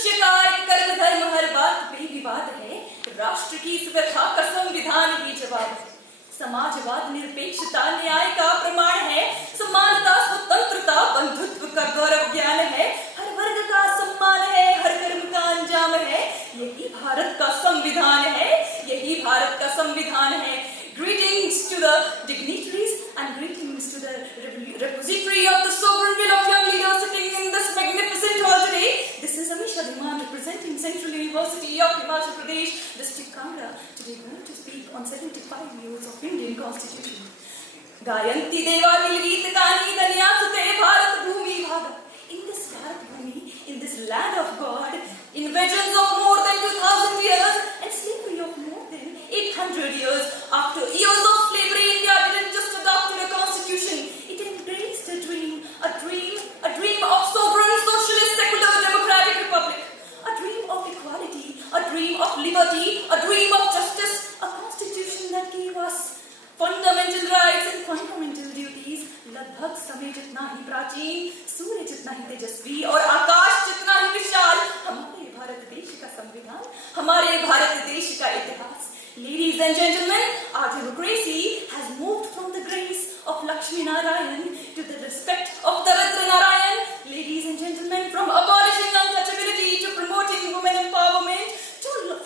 मनुष्य का एक कर्म धर्म हर बात पे विवाद है। राष्ट्र की इस व्यथा का संविधान ही जवाब है। समाजवाद निरपेक्षता न्याय का प्रमाण है। समानता स्वतंत्रता बंधुत्व का गौरव ज्ञान है। हर वर्ग का सम्मान है, हर कर्म का अंजाम है। यही भारत का संविधान है, यही भारत का संविधान है। Greetings to the dignitaries and greetings to the repository of the sovereign will of young leaders sitting in this magnificent hall today. This is Amisha Dhiman representing Central University of Himachal Pradesh, District Kangra. Today we are going to speak on 75 years of Indian Constitution. Gayanti Devatil Geet Kani Danyasute Bharat Bhumi Bhaga. In this Bharat Bhumi, in this land of God, in veterans of more than 2000 years and slavery of more than 800 years, after years of slavery, India didn't just adopt a constitution, it embraced a dream of sovereign, socialist, secular, democratic republic, a dream of equality, a dream of liberty, a dream of justice, a constitution that gave us fundamental rights and fundamental duties. लगभग समय जितना ही प्राचीन, सूर्य जितना ही तेजस्वी और आकाश जितना ही विशाल हमारे भारत देश का संविधान, हमारे भारत देश का इतिहास. Ladies and gentlemen, our democracy has moved from the grace of Lakshmi Narayan to the respect of Daridra Narayan. Ladies and gentlemen, from abolishing untouchability to promoting women empowerment,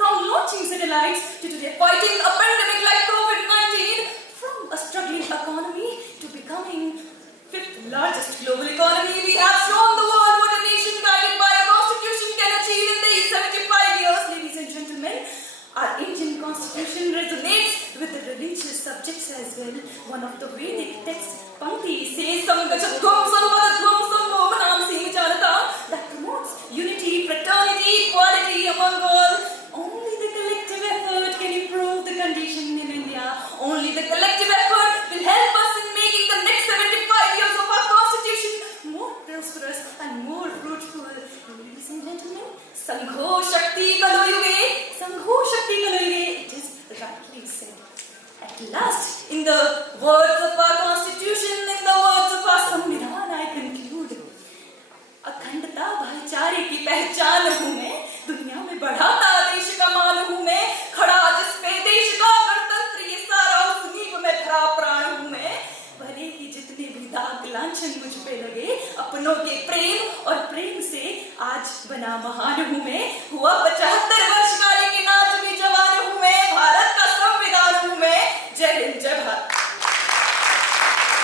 from launching satellites to today fighting a pandemic like COVID-19, from a struggling economy to becoming fifth largest global economy, we have shown the world what a nation guided by a constitution can achieve in these 75 years. Ladies and gentlemen, our Indian constitution resonates with the religious subjects as well. One of the Vedic texts, Pankti, says Samgachatvam Samvadatvam Samvomanam Singchanata, that promotes unity, fraternity, equality among all. Only the collective effort can improve the condition in India. Only the collective effort will help us in making the next 75 years of our constitution more prosperous and more fruitful. Ladies and gentlemen, Sangho Shakti Kaloyuge, Sangho Shakti Kaloyuge, it is rightly said. At last, in the words of our constitution, in the words of our Samvidhan, I conclude. अखंडता भाईचारे की पहचान हूँ मैं, दुनिया में बढ़ाता देश का मान हूँ मैं, खड़ा जिस पे देश का गणतंत्र ये सारा उस नींव में धरा प्राण हूँ मैं. भले ही जितने भी दाग लांछन मुझ पे लगे, अपनों के प्रेम और प्रेम से आज बना महान हूँ मैं. हुआ 75 वर्ष